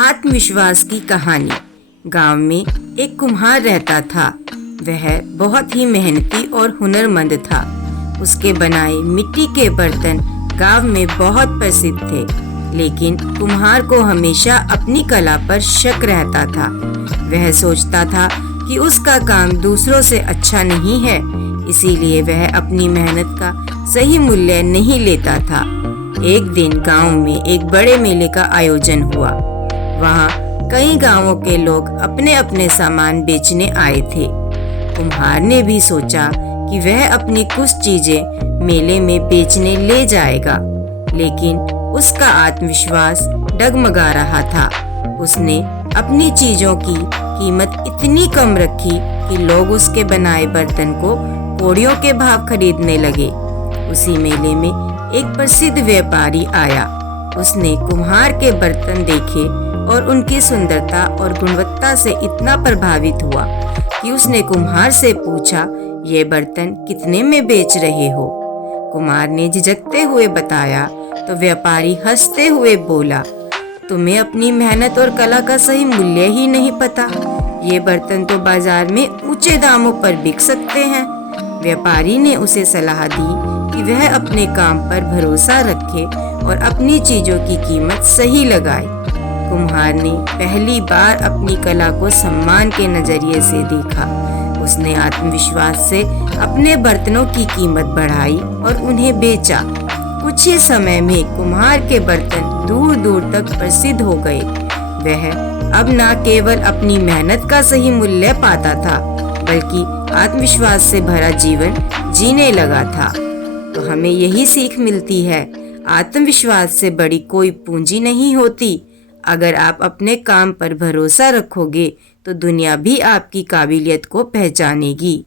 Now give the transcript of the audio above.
आत्मविश्वास की कहानी। गांव में एक कुम्हार रहता था। वह बहुत ही मेहनती और हुनरमंद था। उसके बनाए मिट्टी के बर्तन गांव में बहुत प्रसिद्ध थे, लेकिन कुम्हार को हमेशा अपनी कला पर शक रहता था। वह सोचता था कि उसका काम दूसरों से अच्छा नहीं है, इसीलिए वह अपनी मेहनत का सही मूल्य नहीं लेता था। एक दिन गांव में एक बड़े मेले का आयोजन हुआ। वहाँ कई गांवों के लोग अपने अपने सामान बेचने आए थे। कुम्हार ने भी सोचा कि वह अपनी कुछ चीजें मेले में बेचने ले जाएगा, लेकिन उसका आत्मविश्वास डगमगा रहा था। उसने अपनी चीजों की कीमत इतनी कम रखी कि लोग उसके बनाए बर्तन को कौड़ियों के भाव खरीदने लगे। उसी मेले में एक प्रसिद्ध व्यापारी आया। उसने कुम्हार के बर्तन देखे और उनकी सुंदरता और गुणवत्ता से इतना प्रभावित हुआ कि उसने कुम्हार से पूछा, ये बर्तन कितने में बेच रहे हो? कुम्हार ने झिझकते हुए बताया तो व्यापारी हंसते हुए बोला, तुम्हें अपनी मेहनत और कला का सही मूल्य ही नहीं पता। ये बर्तन तो बाजार में ऊंचे दामों पर बिक सकते हैं। व्यापारी ने उसे सलाह दी कि वह अपने काम पर भरोसा रखे और अपनी चीजों की कीमत सही लगाए। कुम्हार ने पहली बार अपनी कला को सम्मान के नजरिए से देखा। उसने आत्मविश्वास से अपने बर्तनों की कीमत बढ़ाई और उन्हें बेचा। कुछ ही समय में कुम्हार के बर्तन दूर दूर तक प्रसिद्ध हो गए। वह अब न केवल अपनी मेहनत का सही मूल्य पाता था, बल्कि आत्मविश्वास से भरा जीवन जीने लगा था। तो हमें यही सीख मिलती है, आत्मविश्वास से बड़ी कोई पूंजी नहीं होती। अगर आप अपने काम पर भरोसा रखोगे तो दुनिया भी आपकी काबिलियत को पहचानेगी।